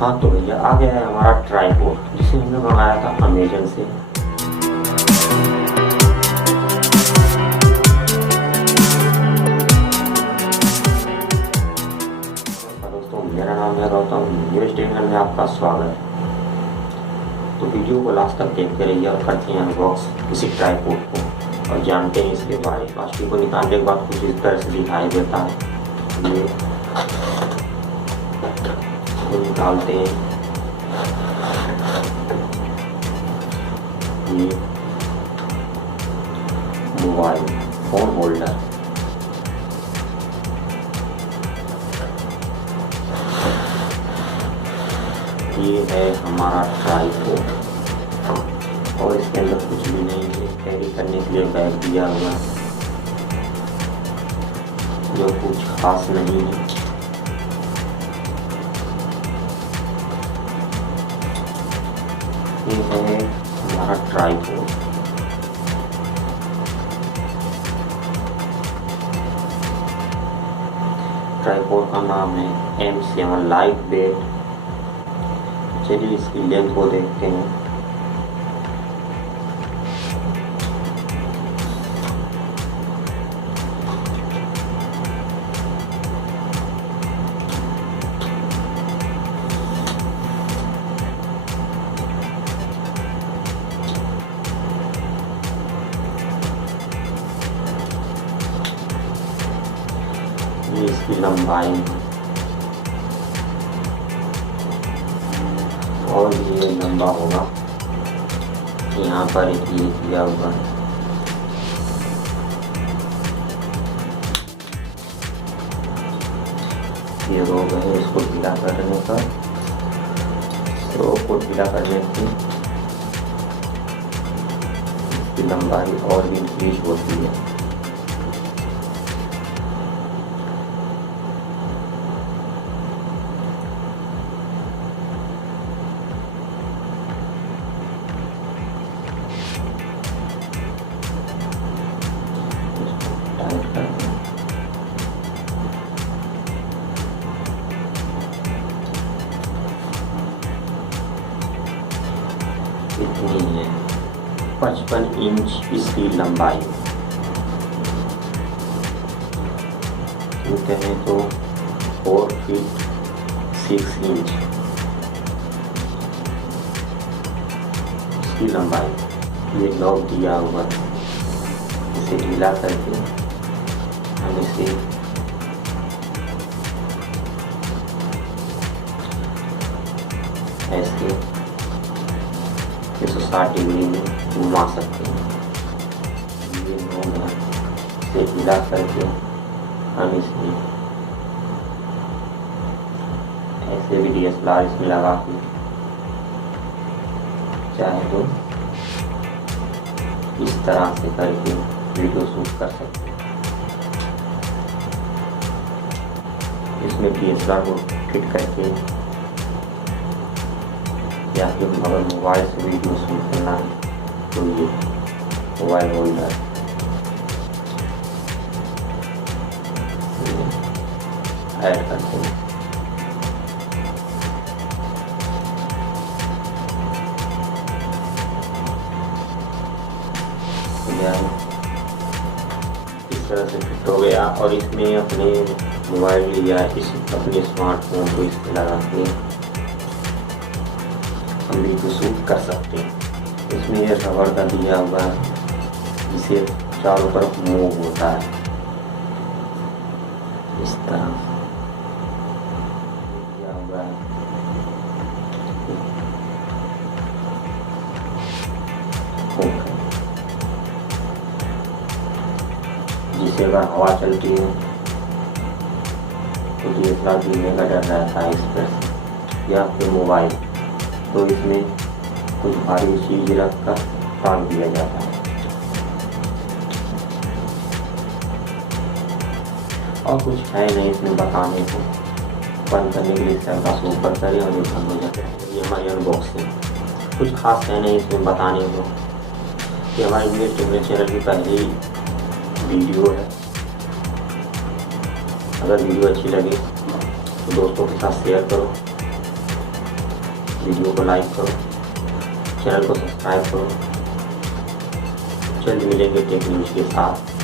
हाँ तो भैया आ गया है हमारा ट्राइपॉड, जिसे हमने मंगाया था अमेजन से। दोस्तों मेरा नाम है गौतम, न्यूज़ चैनल में आपका स्वागत है। तो वीडियो को लास्ट तक देखते रहिए और करते हैं अनबॉक्स इसी ट्राइपॉड को और जानते हैं इसके बारे में। प्लास्टिक को निकालने के बाद कुछ इस तरह से दिखाई देता है। ये निकालते हैं, ये मोबाइल फोन होल्डर, ये है हमारा ट्राइपॉड और इसके अंदर कुछ भी नहीं है। कैरी करने के लिए बैग दिया हुआ है जो कुछ खास नहीं है। ये है हमारा ट्राइपॉड। ट्राइपॉड का नाम है M7 लाइट वेट। चलिए इसकी लेंथ को देखते हैं। ये इसकी लंबाई और ये लंबा होगा। यहाँ पर एक ये दिया हुआ है। ये रोग है, इसको ढीला करने का, रोग को ढीला करने की इसकी लंबाई और भी इंक्रीज होती है। इतनी है 55 इंच इसकी लंबाई। कहें तो 4 फीट 6 इंच इसकी लंबाई। ये लॉक दिया हुआ है, इसे ढीला करके हम इसे ऐसे 160 डिग्री में घुमा सकते हैं। ये नोब है, इसे ढीला करके हम इसमें ऐसे भी DSLR इसमें लगा के चाहे तो इस तरह से करके वीडियो शूट कर सकते हैं। इसमें DSLR को फिट करके या फिर अगर मोबाइल से वीडियो शूट करना है तो ये मोबाइल होल्डर ऐड करते हैं। इस तरह से फिट हो गया और इसमें अपने मोबाइल या अपने स्मार्टफोन को इसमें लगा के हम वीडियो शूट कर सकते हैं। इसमें ये रबड़ का दिया हुआ है, जिसे चारों तरफ मूव होता है इस तरह दिया हुआ है। जिसे अगर हवा चलती है तो DSLR गिरने का डर रहता है इस पर, या फिर मोबाइल तो इसमें कुछ भारी चीज रख कर टांग दिया जाता है। और कुछ है नहीं इसमें बताने को। बंद करने के लिए इसका ऊपर करें और ये बंद हो जाता है। ये हमारी अनबॉक्सिंग, कुछ खास है नहीं इसमें बताने को। ये हमारे न्यूज़ चैनल की पहली वीडियो है। अगर वीडियो अच्छी लगे तो दोस्तों के साथ शेयर करो वीडियो को लाइक करो, चैनल को सब्सक्राइब करो। जल्द मिलेंगे टेक न्यूज़ के साथ।